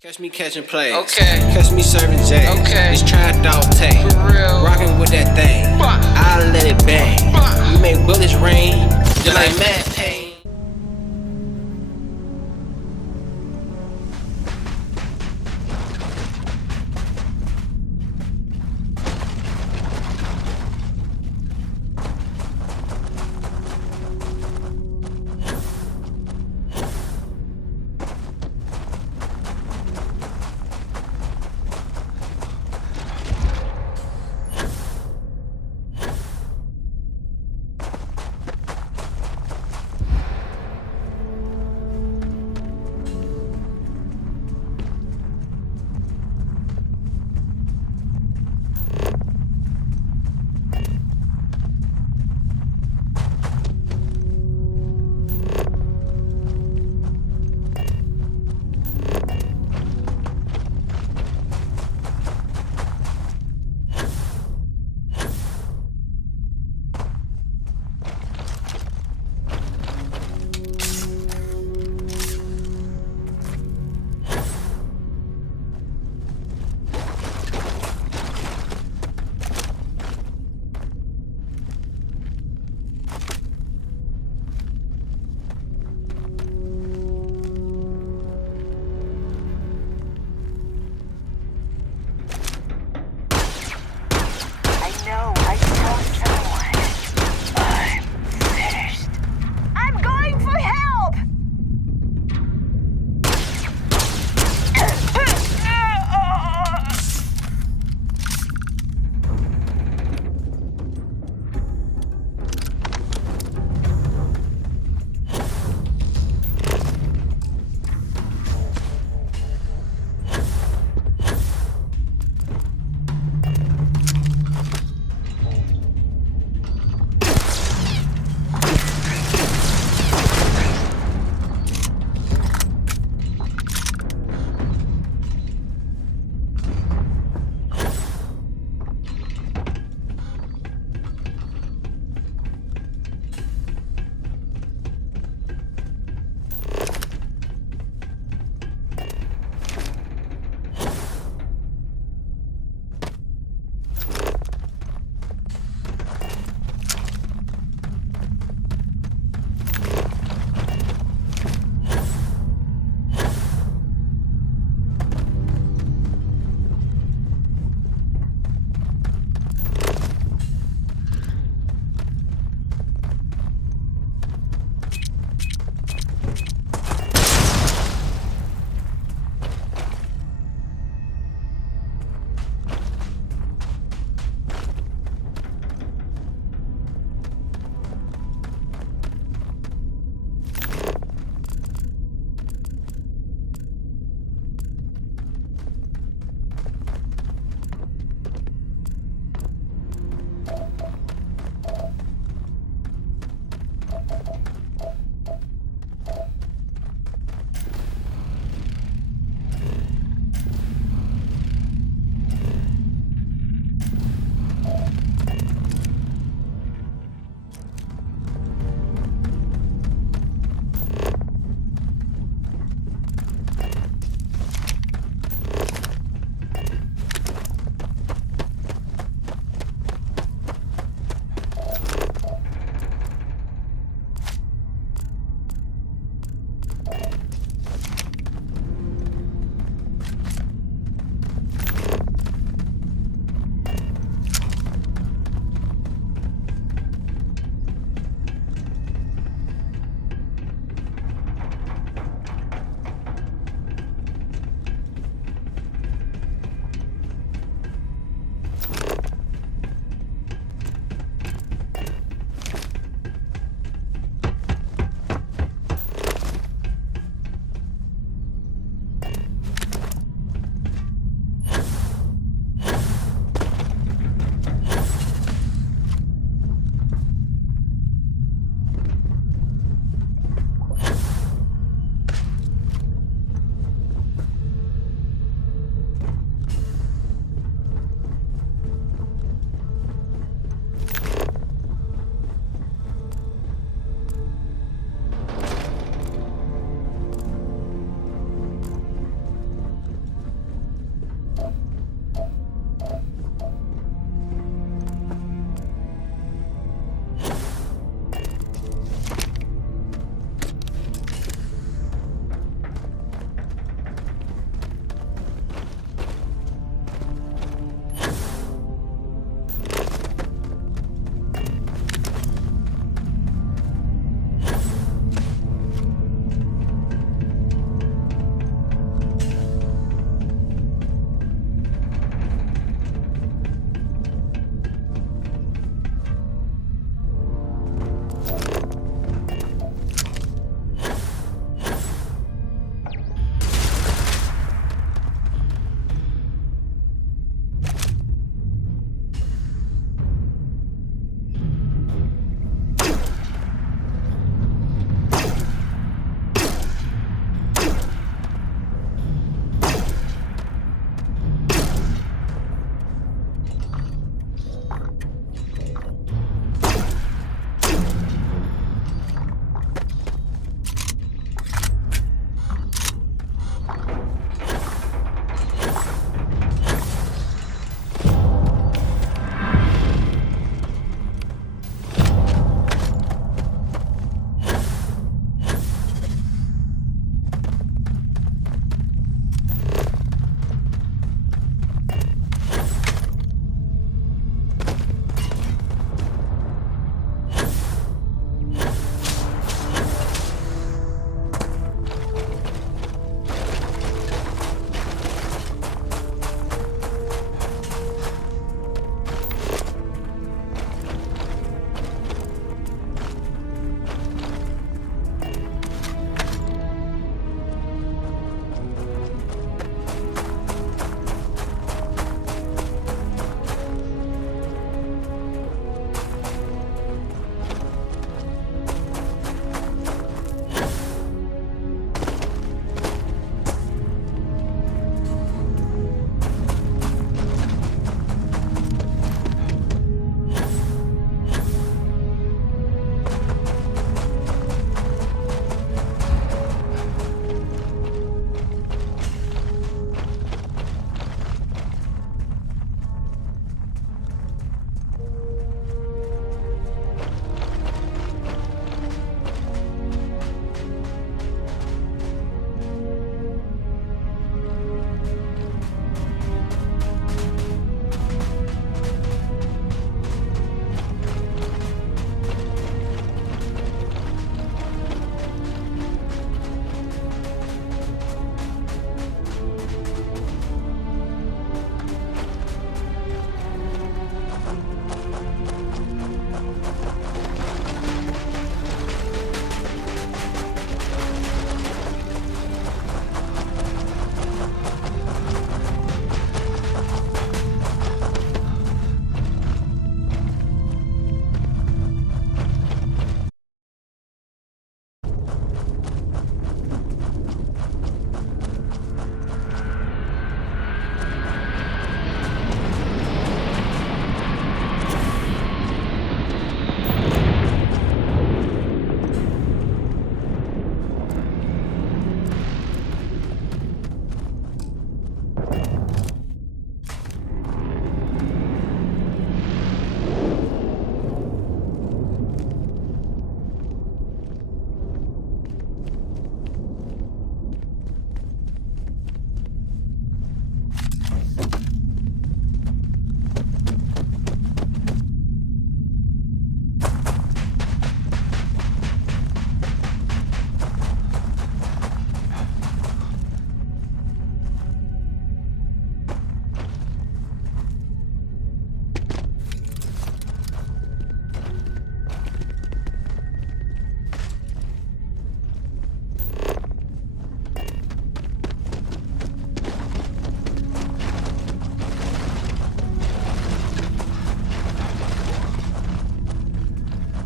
Catch me catching plays. Okay. Catch me serving J's. Okay. It's Trap Dog Tay. For real. Rockin' with that thing. I'll let it bang. We make bullets rain. Just like Matt Payne.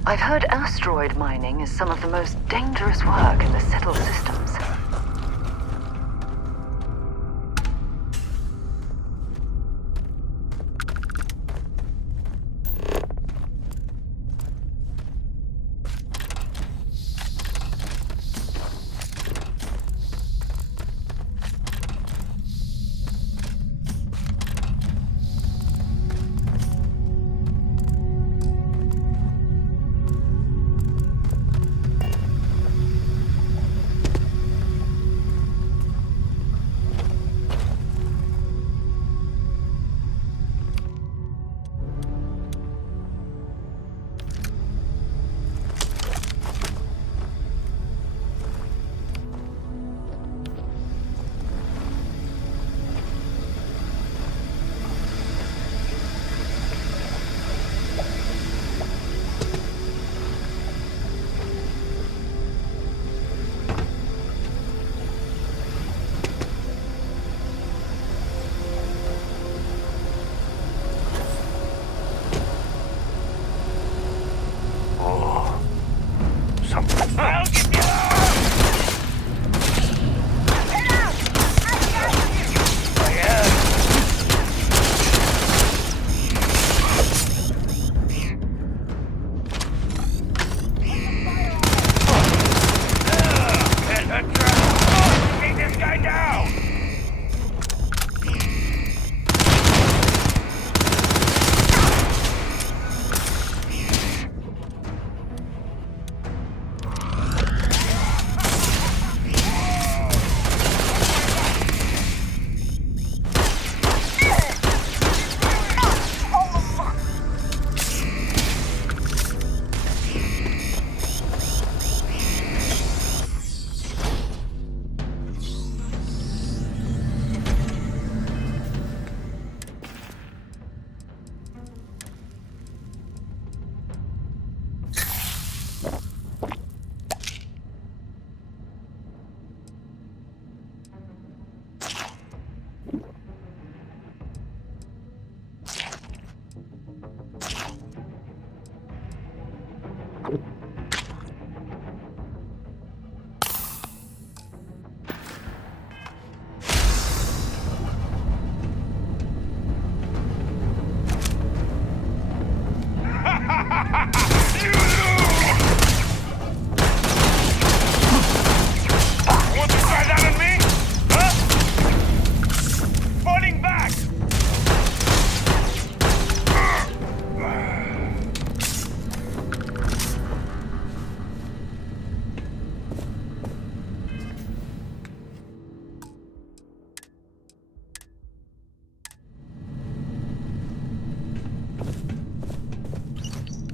I've heard asteroid mining is some of the most dangerous work in the settled systems.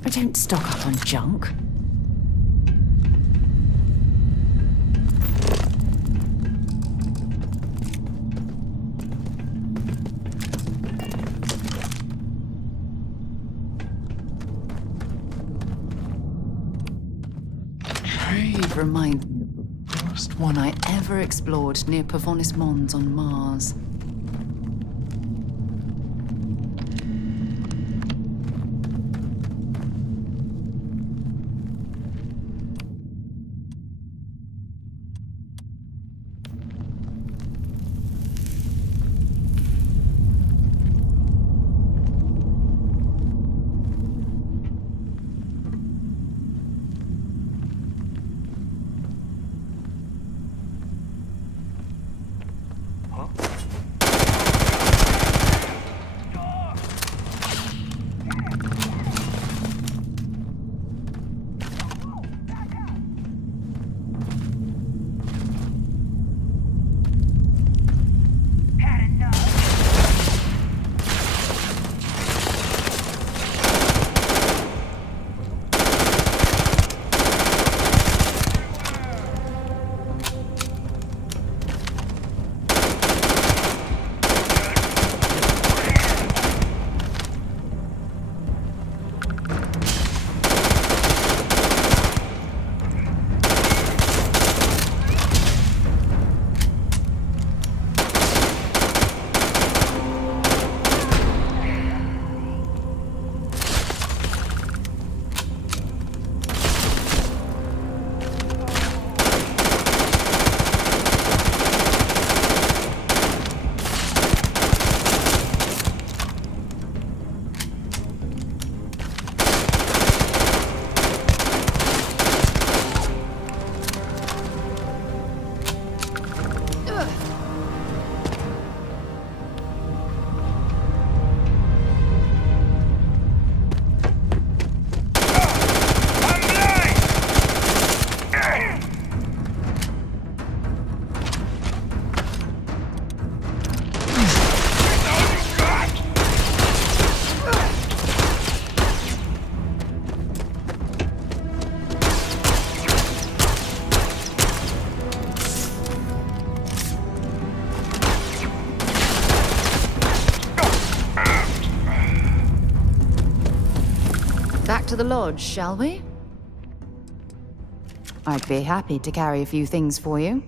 I don't stock up on junk. Cave reminds me of the first one I ever explored near Pavonis Mons on Mars. to the lodge, shall we? I'd be happy to carry a few things for you.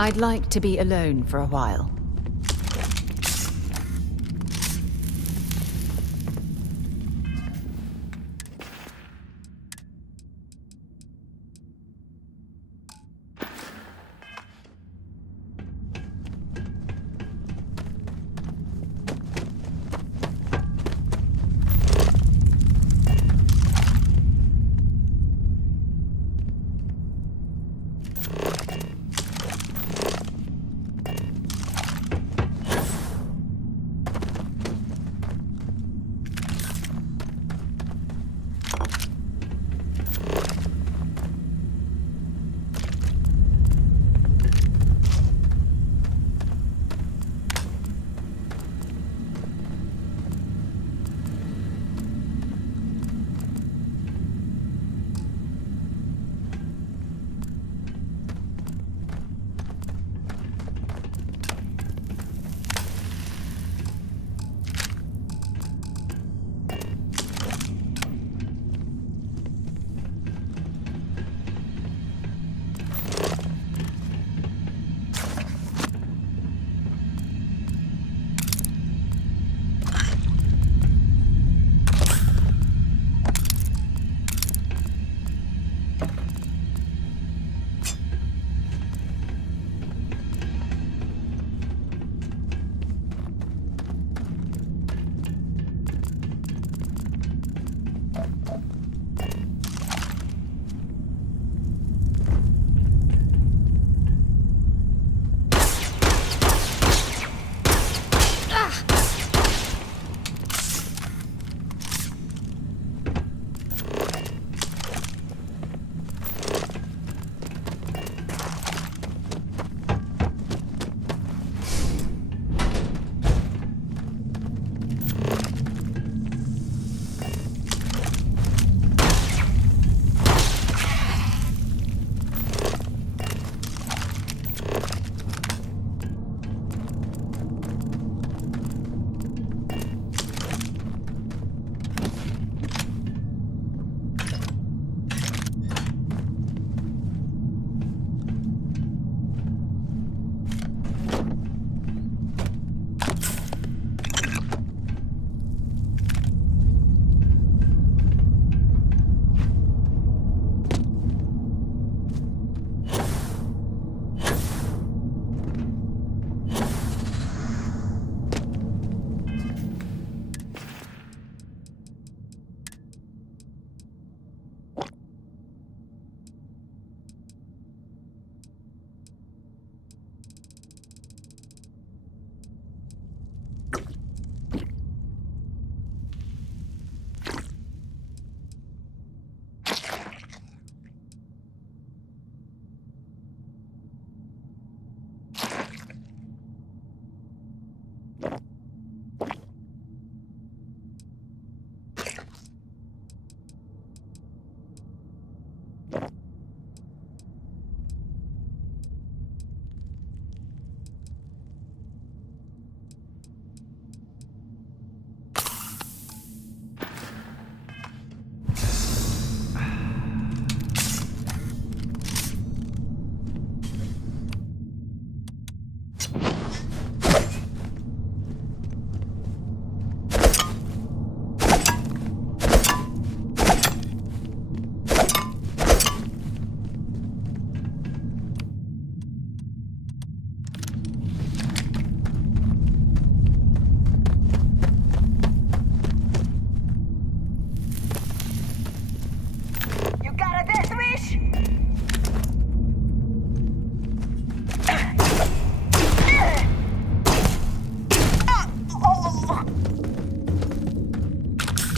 I'd like to be alone for a while.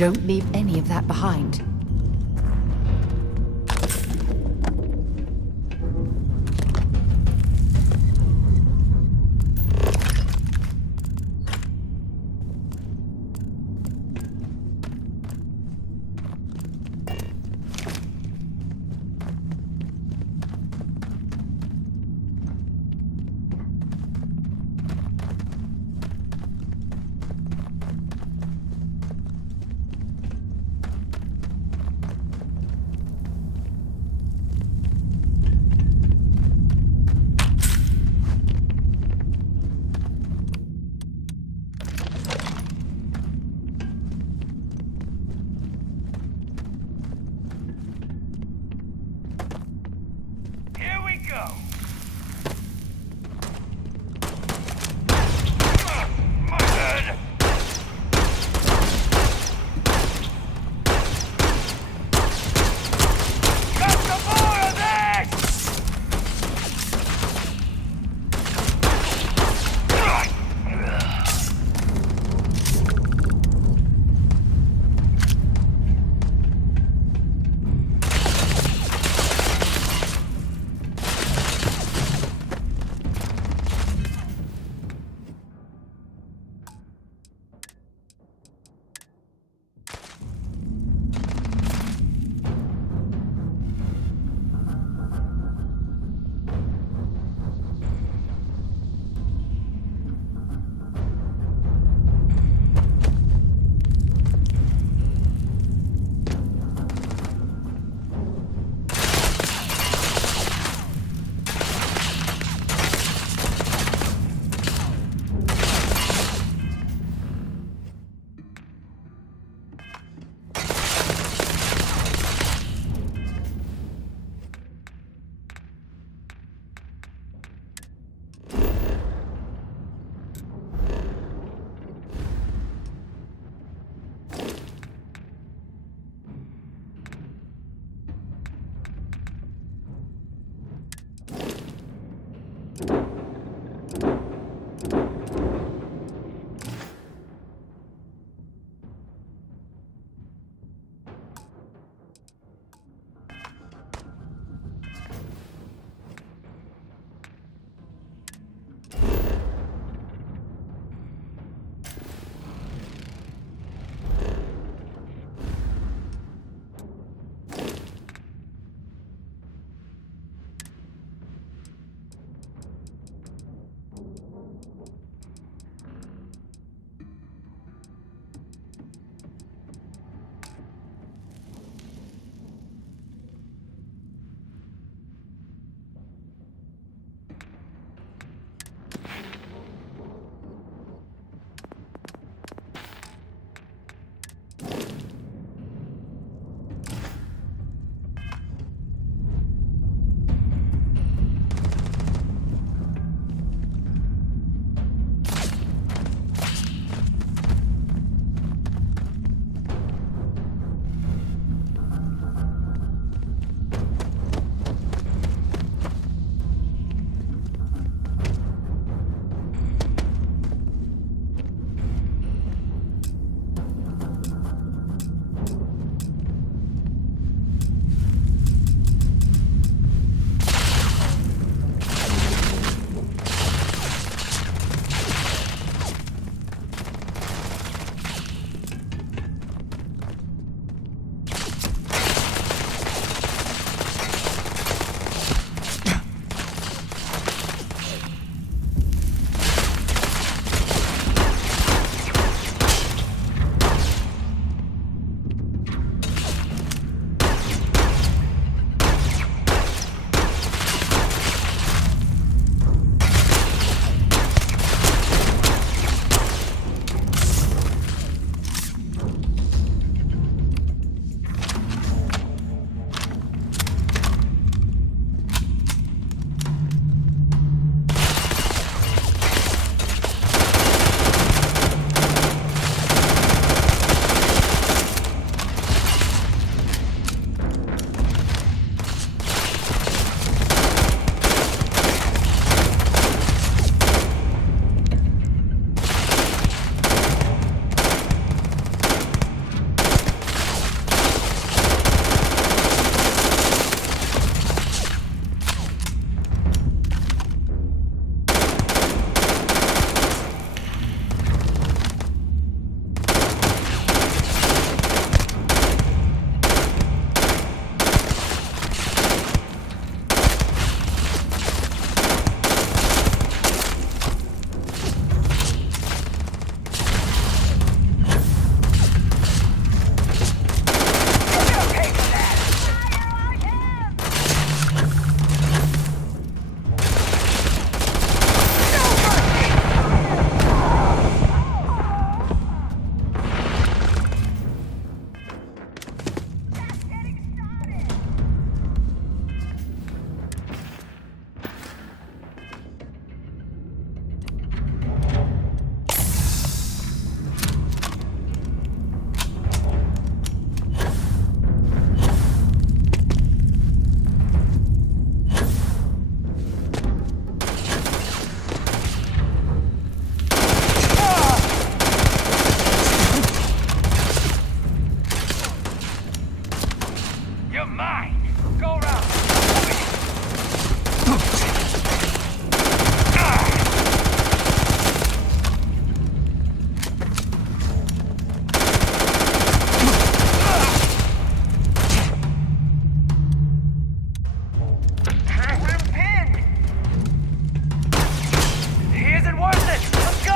Don't leave any of that behind. go. My head. Got some more of this! mine! Go around! We're pinned! He isn't worth it! Let's go!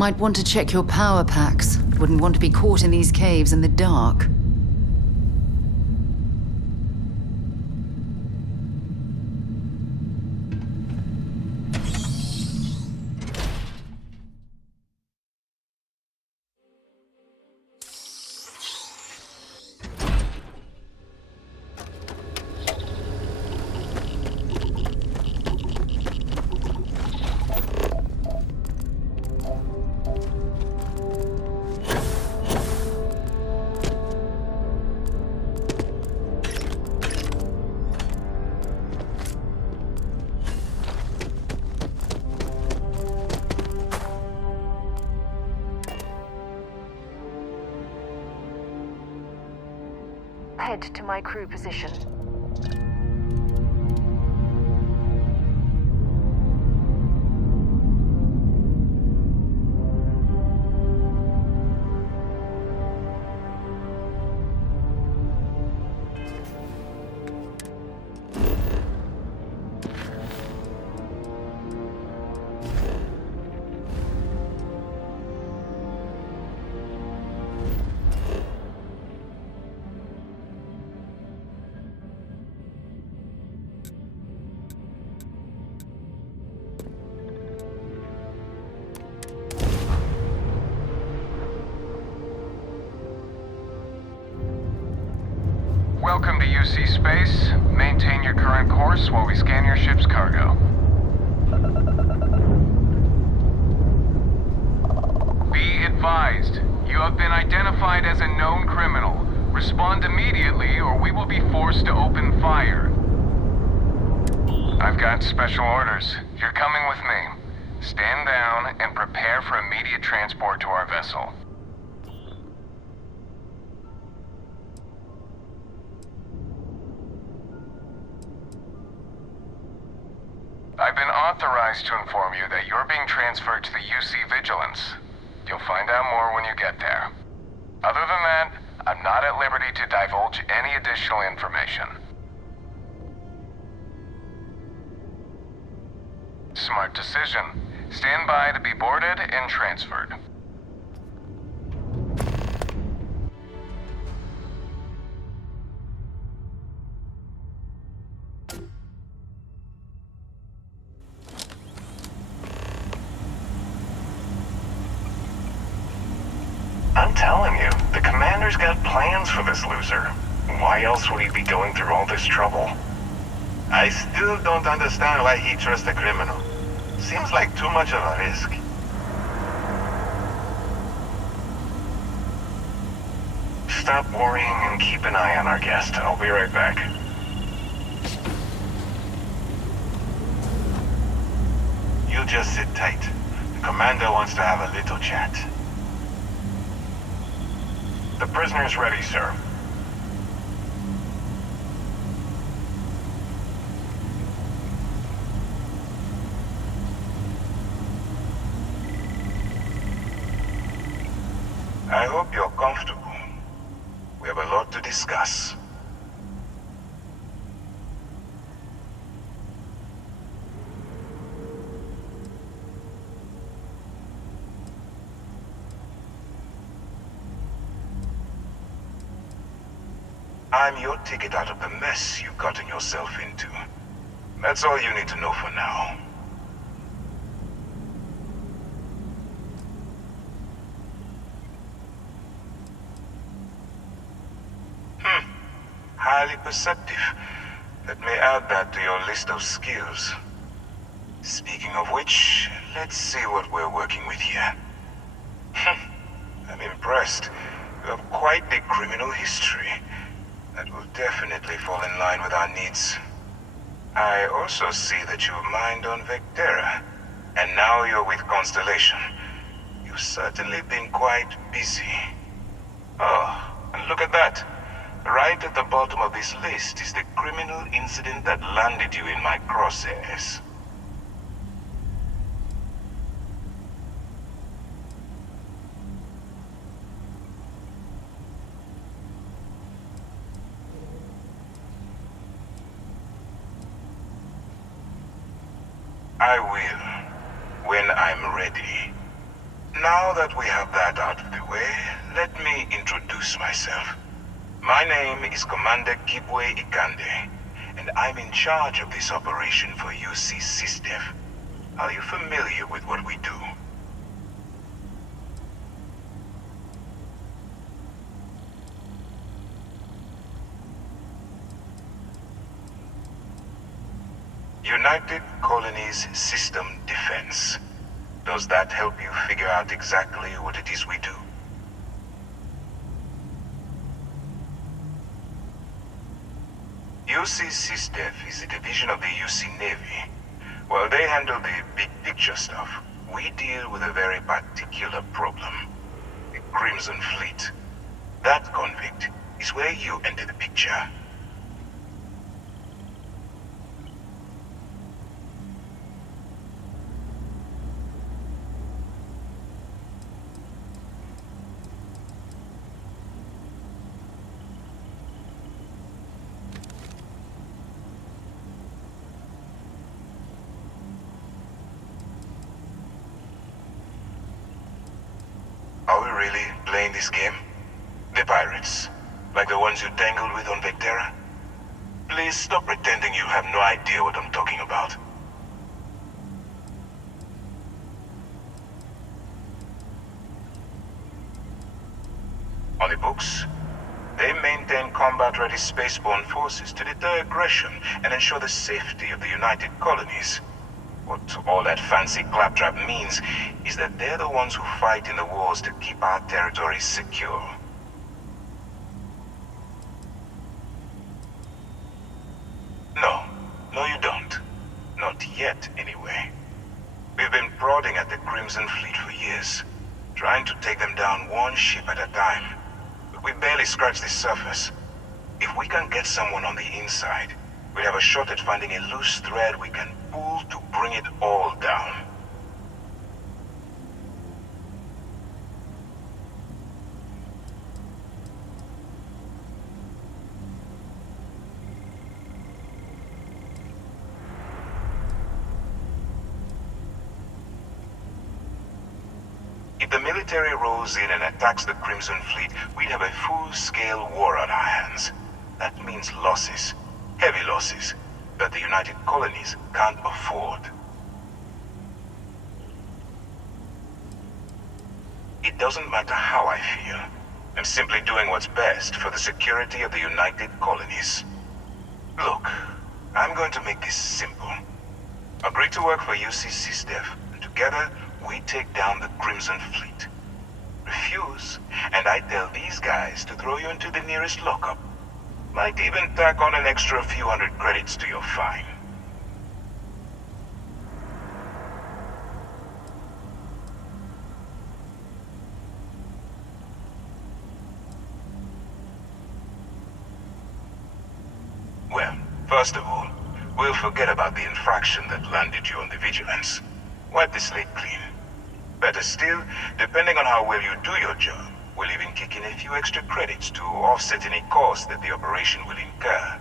Might want to check your power packs. Wouldn't want to be caught in these caves in the dark. Head to my crew position. Welcome to UC Space. Maintain your current course while we scan your ship's cargo. Be advised, you have been identified as a known criminal. Respond immediately or we will be forced to open fire. I've got special orders. You're coming with me. Stand down and prepare for immediate transport to our vessel. I've been authorized to inform you that you're being transferred to the UC Vigilance. You'll find out more when you get there. Other than that, I'm not at liberty to divulge any additional information. Smart decision. Stand by to be boarded and transferred. I'm telling you, the commander's got plans for this loser. Why else would he be going through all this trouble? I still don't understand why he trusts a criminal. Seems like too much of a risk. Stop worrying and keep an eye on our guest. I'll be right back. You just sit tight. The commander wants to have a little chat. The prisoner's ready, sir. I hope you're comfortable. We have a lot to discuss. I'm your ticket out of the mess you've gotten yourself into. That's all you need to know for now. Highly perceptive. Let me add that to your list of skills. Speaking of which, let's see what we're working with here. I'm impressed. You have quite the criminal history. That will definitely fall in line with our needs. I also see that you've mined on Vectera, and now you're with Constellation. You've certainly been quite busy. Oh, and look at that. Right at the bottom of this list is the criminal incident that landed you in my crosshairs. I will, when I'm ready. Now that we have that out of the way, let me introduce myself. My name is Commander Kibwe Ikande, and I'm in charge of this operation for UC SysDef. Are you familiar with what we do? United Colonies System Defense. Does that help you figure out exactly what it is we do? UC SysDef is a division of the UC Navy. While they handle the big picture stuff, we deal with a very particular problem. The Crimson Fleet. That convict is where you enter the picture. Are we really playing this game? The pirates, like the ones you tangled with on Vectera? Please stop pretending you have no idea what I'm talking about. On the books, they maintain combat-ready spaceborne forces to deter aggression and ensure the safety of the United Colonies. What all that fancy claptrap means is that they're the ones who fight in the wars to keep our territories secure. No, you don't. Not yet, anyway. We've been prodding at the Crimson Fleet for years, trying to take them down one ship at a time. But we barely scratched the surface. If we can get someone on the inside, we have a shot at finding a loose thread we can pull to bring it all down. If the military rolls in and attacks the Crimson Fleet, we'd have a full-scale war on our hands. That means losses. Heavy losses that the United Colonies can't afford. It doesn't matter how I feel. I'm simply doing what's best for the security of the United Colonies. Look, I'm going to make this simple. Agree to work for UC SysDef, and together we take down the Crimson Fleet. Refuse, and I tell these guys to throw you into the nearest lockup. Might even tack on an extra few hundred credits to your fine. Well, first of all, we'll forget about the infraction that landed you on the Vigilance. Wipe the slate clean. Better still, depending on how well you do your job, we'll even kick in a few extra credits to offset any cost that the operation will incur.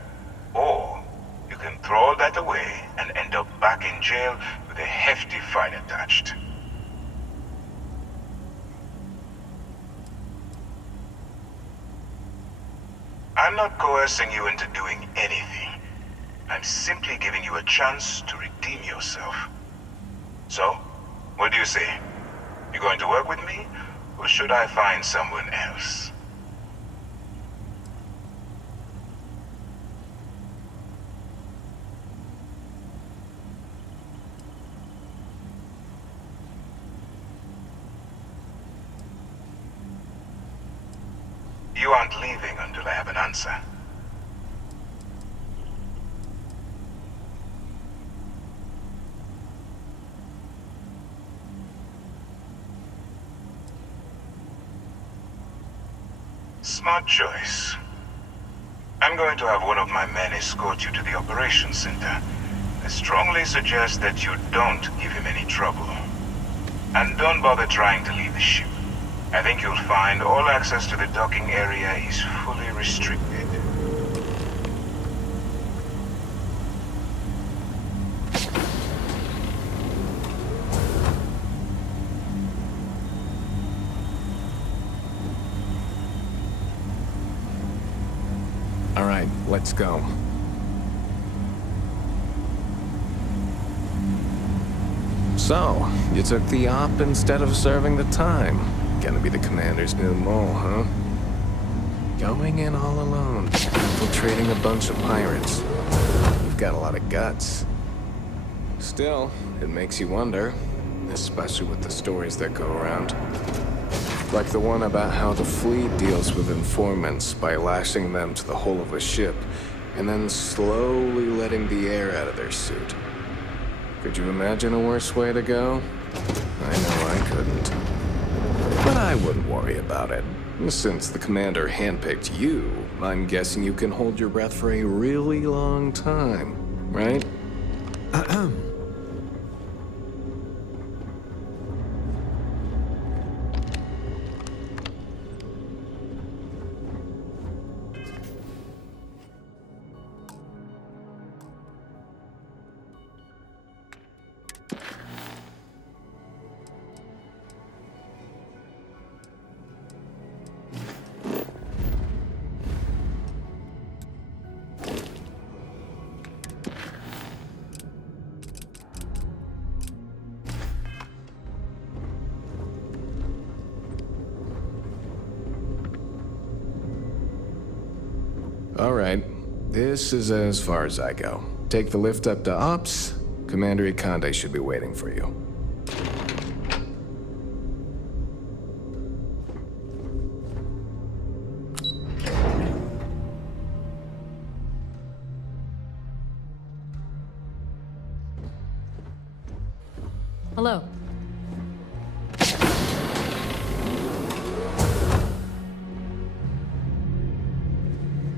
Or, you can throw all that away and end up back in jail with a hefty fine attached. I'm not coercing you into doing anything. I'm simply giving you a chance to redeem yourself. So, what do you say? You going to work with me? Or should I find someone else? You aren't leaving until I have an answer. Smart choice. I'm going to have one of my men escort you to the operations center. I strongly suggest that you don't give him any trouble. And don't bother trying to leave the ship. I think you'll find all access to the docking area is fully restricted. All right, let's go. So, you took the op instead of serving the time. Gonna be the commander's new mole, huh? Going in all alone, infiltrating a bunch of pirates. You've got a lot of guts. Still, it makes you wonder, especially with the stories that go around. Like the one about how the fleet deals with informants by lashing them to the hull of a ship and then slowly letting the air out of their suit. Could you imagine a worse way to go? I know I couldn't. But I wouldn't worry about it. Since the commander handpicked you, I'm guessing you can hold your breath for a really long time, right? All right, this is as far as I go. Take the lift up to Ops. Commander Ikande should be waiting for you. Hello.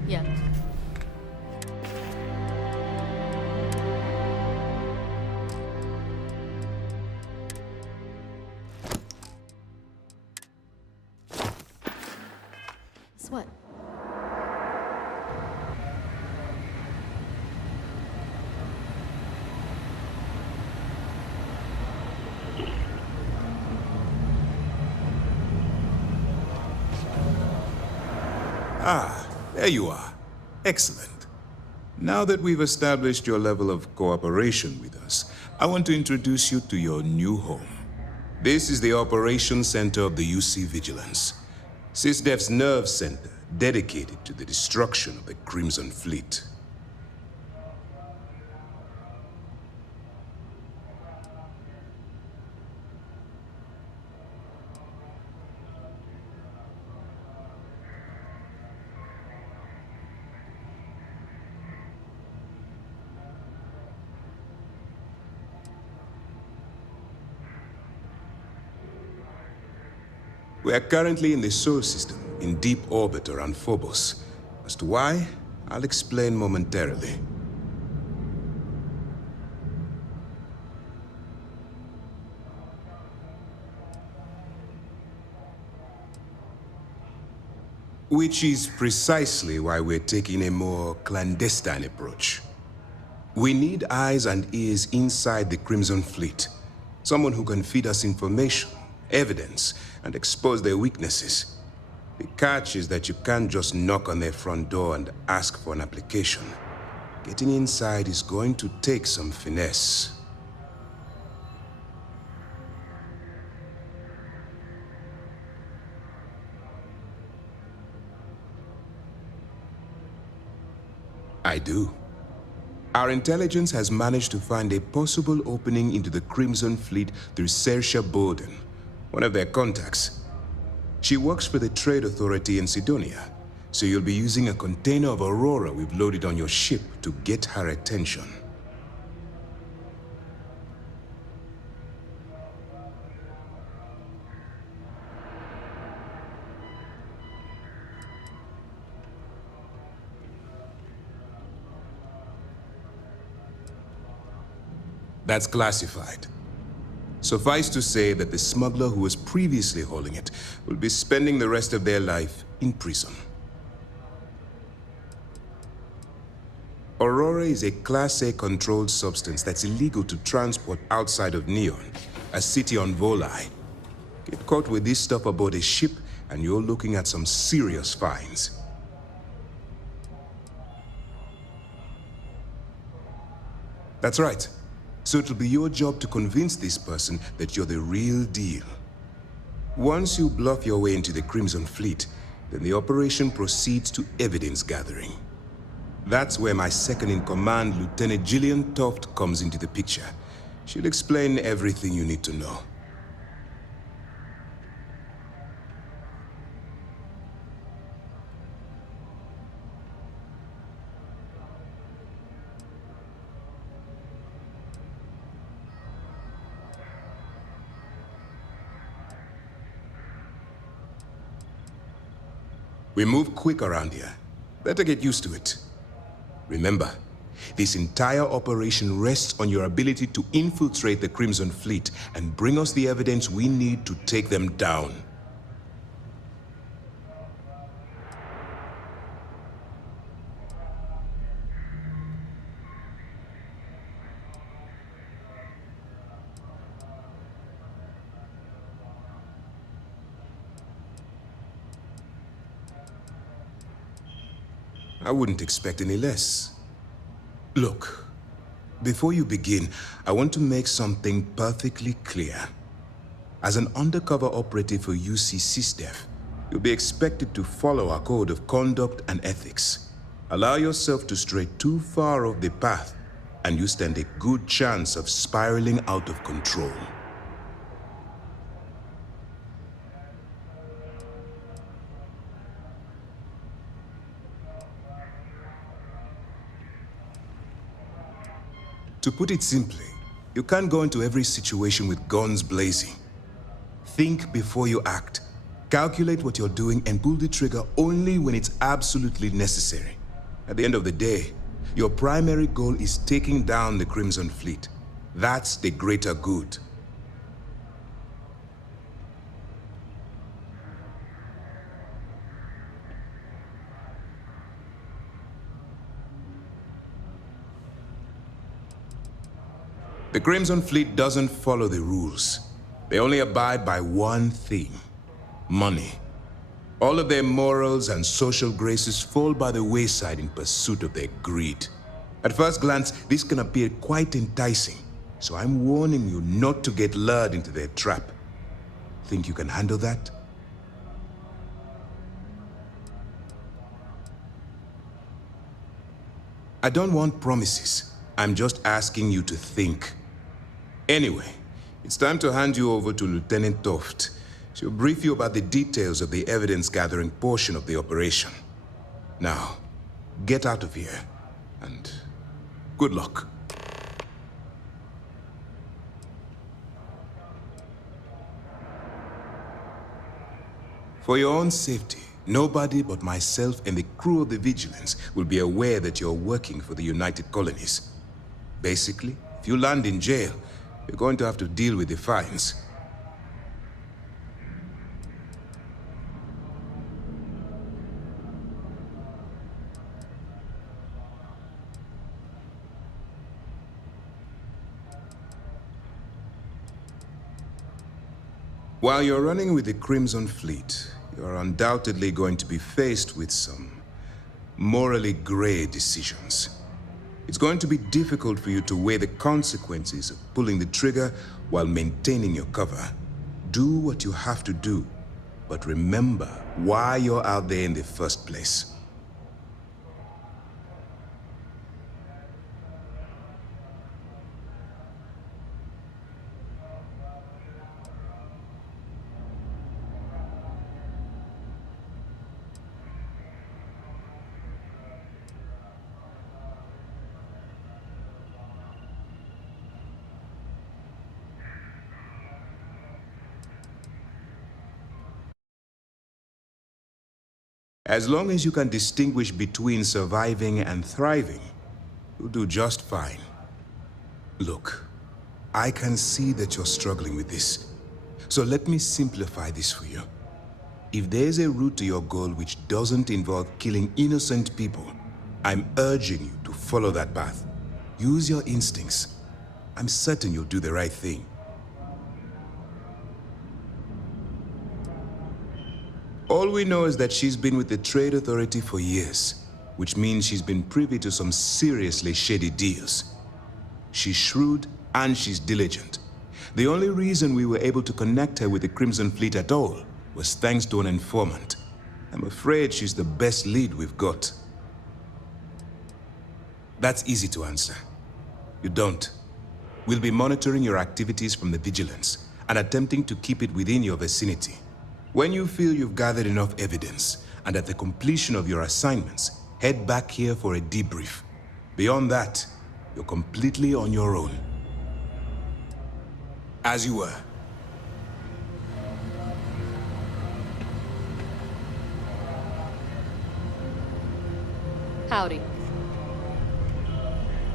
Yeah. Guess what? Ah, there you are. Excellent. Now that we've established your level of cooperation with us, I want to introduce you to your new home. This is the Operations Center of the UC Vigilance, SysDef's nerve center dedicated to the destruction of the Crimson Fleet. We are currently in the Sol system, in deep orbit around Phobos. As to why, I'll explain momentarily. Which is precisely why we're taking a more clandestine approach. We need eyes and ears inside the Crimson Fleet. Someone who can feed us information, evidence, and expose their weaknesses. The catch is that you can't just knock on their front door and ask for an application. Getting inside is going to take some finesse. I do. Our intelligence has managed to find a possible opening into the Crimson Fleet through Saoirse Bowden, one of their contacts. She works for the Trade Authority in Sidonia, so you'll be using a container of Aurora we've loaded on your ship to get her attention. That's classified. Suffice to say that the smuggler who was previously holding it will be spending the rest of their life in prison. Aurora is a Class A controlled substance that's illegal to transport outside of Neon, a city on Volai. Get caught with this stuff aboard a ship and you're looking at some serious fines. That's right. So it'll be your job to convince this person that you're the real deal. Once you bluff your way into the Crimson Fleet, then the operation proceeds to evidence gathering. That's where my second-in-command, Lieutenant Gillian Toft, comes into the picture. She'll explain everything you need to know. We move quick around here. Better get used to it. Remember, this entire operation rests on your ability to infiltrate the Crimson Fleet and bring us the evidence we need to take them down. I wouldn't expect any less. Look, before you begin, I want to make something perfectly clear. As an undercover operative for UC SysDef, you'll be expected to follow our code of conduct and ethics. Allow yourself to stray too far off the path, and you stand a good chance of spiraling out of control. To put it simply, you can't go into every situation with guns blazing. Think before you act. Calculate what you're doing and pull the trigger only when it's absolutely necessary. At the end of the day, your primary goal is taking down the Crimson Fleet. That's the greater good. The Crimson Fleet doesn't follow the rules. They only abide by one thing: money. All of their morals and social graces fall by the wayside in pursuit of their greed. At first glance, this can appear quite enticing, so I'm warning you not to get lured into their trap. Think you can handle that? I don't want promises. I'm just asking you to think. Anyway, it's time to hand you over to Lieutenant Toft. She'll brief you about the details of the evidence-gathering portion of the operation. Now, get out of here, and good luck. For your own safety, nobody but myself and the crew of the Vigilance will be aware that you're working for the United Colonies. Basically, if you land in jail, you're going to have to deal with the fines. While you're running with the Crimson Fleet, you're undoubtedly going to be faced with some morally gray decisions. It's going to be difficult for you to weigh the consequences of pulling the trigger while maintaining your cover. Do what you have to do, but remember why you're out there in the first place. As long as you can distinguish between surviving and thriving, you'll do just fine. Look, I can see that you're struggling with this. So let me simplify this for you. If there's a route to your goal which doesn't involve killing innocent people, I'm urging you to follow that path. Use your instincts. I'm certain you'll do the right thing. All we know is that she's been with the Trade Authority for years, which means she's been privy to some seriously shady deals. She's shrewd and she's diligent. The only reason we were able to connect her with the Crimson Fleet at all was thanks to an informant. I'm afraid she's the best lead we've got. That's easy to answer. You don't. We'll be monitoring your activities from the Vigilance and attempting to keep it within your vicinity. When you feel you've gathered enough evidence, and at the completion of your assignments, head back here for a debrief. Beyond that, you're completely on your own. As you were. Howdy.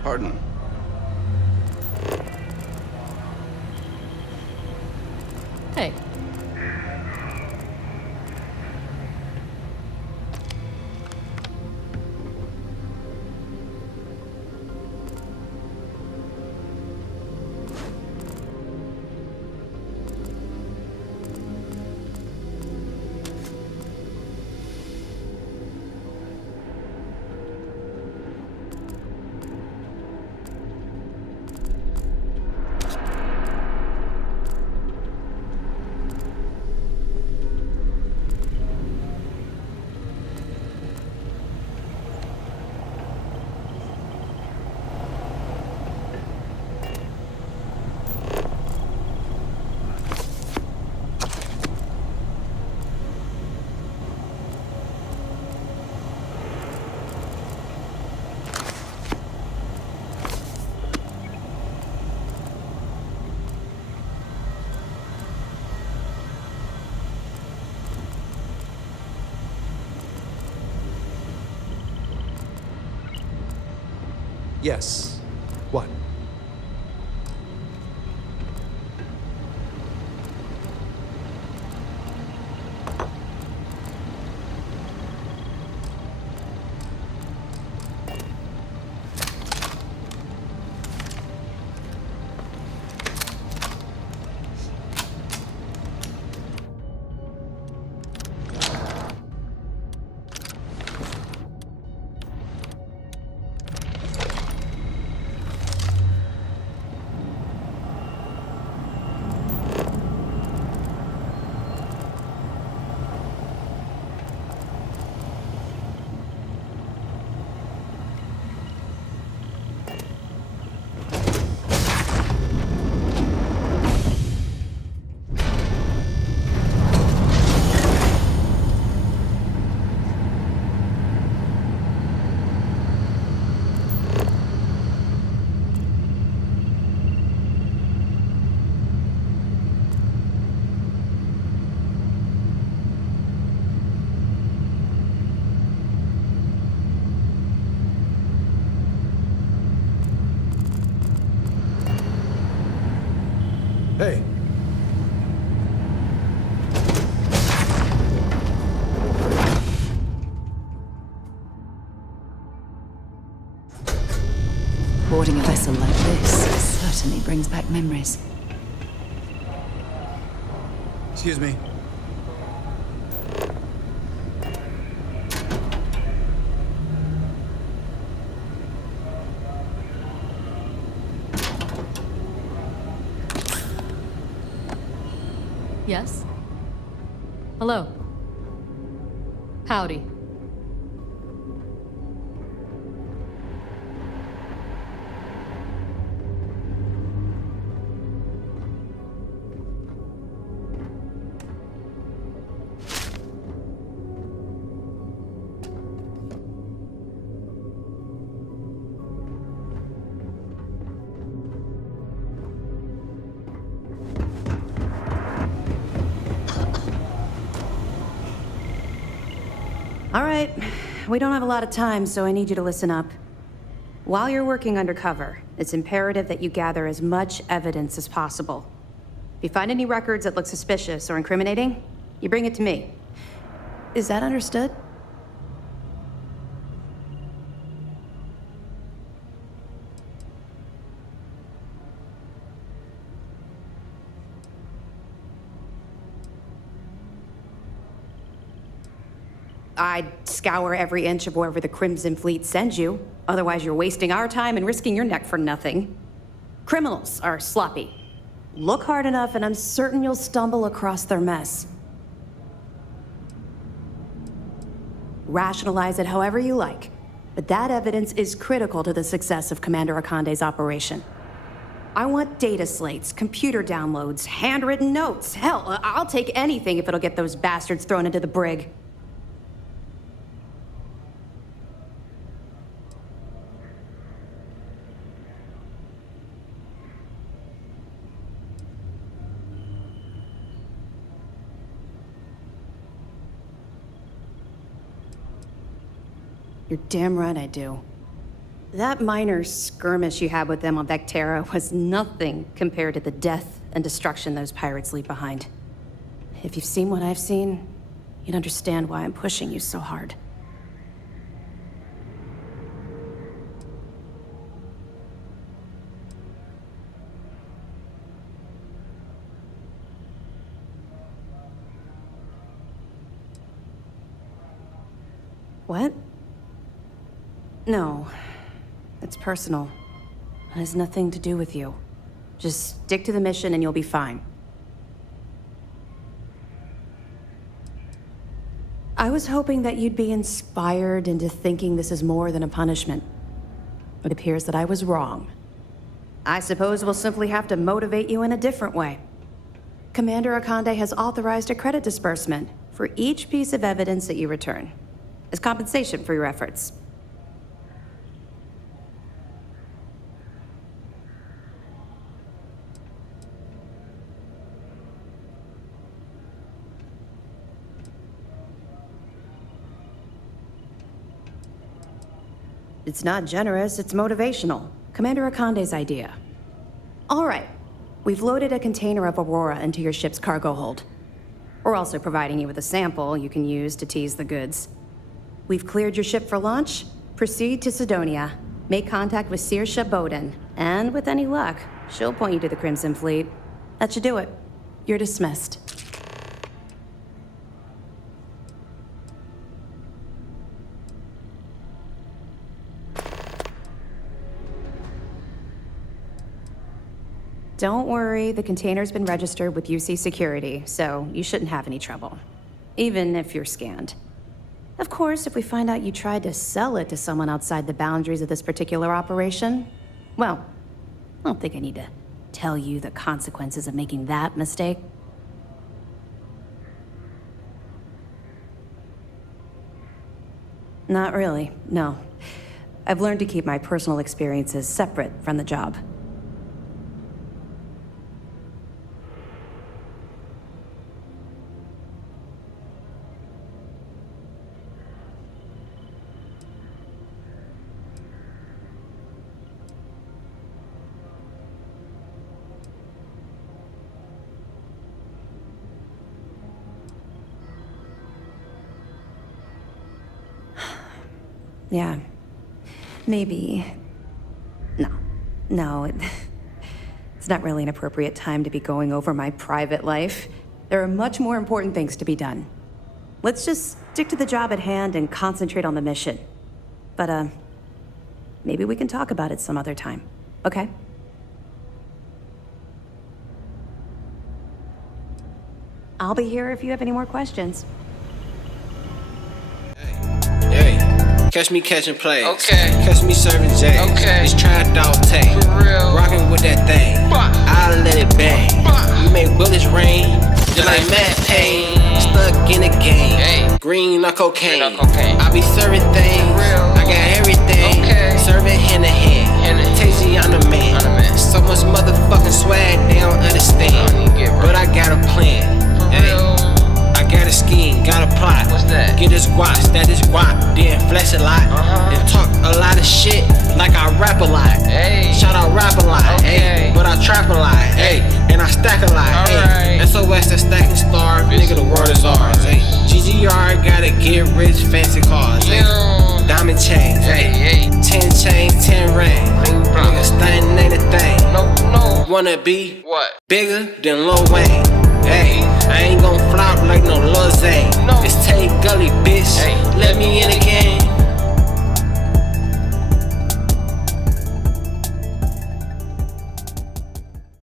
Pardon. Hey. Yes. What? Hey. Boarding a vessel like this certainly brings back memories. Excuse me. Yes? Hello. Howdy. All right, we don't have a lot of time, so I need you to listen up. While you're working undercover, it's imperative that you gather as much evidence as possible. If you find any records that look suspicious or incriminating, you bring it to me. Is that understood? I'd scour every inch of wherever the Crimson Fleet sends you. Otherwise, you're wasting our time and risking your neck for nothing. Criminals are sloppy. Look hard enough and I'm certain you'll stumble across their mess. Rationalize it however you like, but that evidence is critical to the success of Commander Akande's operation. I want data slates, computer downloads, handwritten notes. Hell, I'll take anything if it'll get those bastards thrown into the brig. You're damn right I do. That minor skirmish you had with them on Vectera was nothing compared to the death and destruction those pirates leave behind. If you've seen what I've seen, you'd understand why I'm pushing you so hard. What? No. It's personal. It has nothing to do with you. Just stick to the mission and you'll be fine. I was hoping that you'd be inspired into thinking this is more than a punishment. It appears that I was wrong. I suppose we'll simply have to motivate you in a different way. Commander Akande has authorized a credit disbursement for each piece of evidence that you return, as compensation for your efforts. It's not generous, it's motivational. Commander Akande's idea. All right, we've loaded a container of Aurora into your ship's cargo hold. We're also providing you with a sample you can use to tease the goods. We've cleared your ship for launch. Proceed to Sidonia. Make contact with Saoirse Bowden. And with any luck, she'll point you to the Crimson Fleet. That should do it. You're dismissed. Don't worry, the container's been registered with UC Security, so you shouldn't have any trouble. Even if you're scanned. Of course, if we find out you tried to sell it to someone outside the boundaries of this particular operation, well, I don't think I need to tell you the consequences of making that mistake. Not really, no. I've learned to keep my personal experiences separate from the job. Yeah. Maybe. No, it's not really an appropriate time to be going over my private life. There are much more important things to be done. Let's just stick to the job at hand and concentrate on the mission. But, maybe we can talk about it some other time, okay? I'll be here if you have any more questions. Catch me catching plays. Okay. Catch me serving J's. Okay. It's tried dog tank. For real. Rockin' with that thing. I'll let it bang. We make bullets rain. Just like Matt Payne. Stuck in the game. Hey. Green or cocaine. Green or cocaine. I be serving things. For real. I got everything. Okay. Serving hand to hand. Tasty, I'm the man. So much motherfucking swag, they don't understand. But I got a plan. Hey. Got a scheme, got a plot. What's that? Get this guap, stat this guap, then flex a lot. And talk a lot of shit like I rap a lot. Hey. Shout out rap a lot, Okay. hey. But I trap a lot, hey. And I stack a lot, hey. Alright. SOS that stacking star, nigga the world is ours, hey. GGR gotta get rich, fancy cars, hey. Diamond chains, hey. 10 chains, 10 rings. Nigga stunning ain't a thing. No. Wanna be What? bigger than Lil Wayne. Hey, I ain't gon' flop like no Lil Zane. No. It's take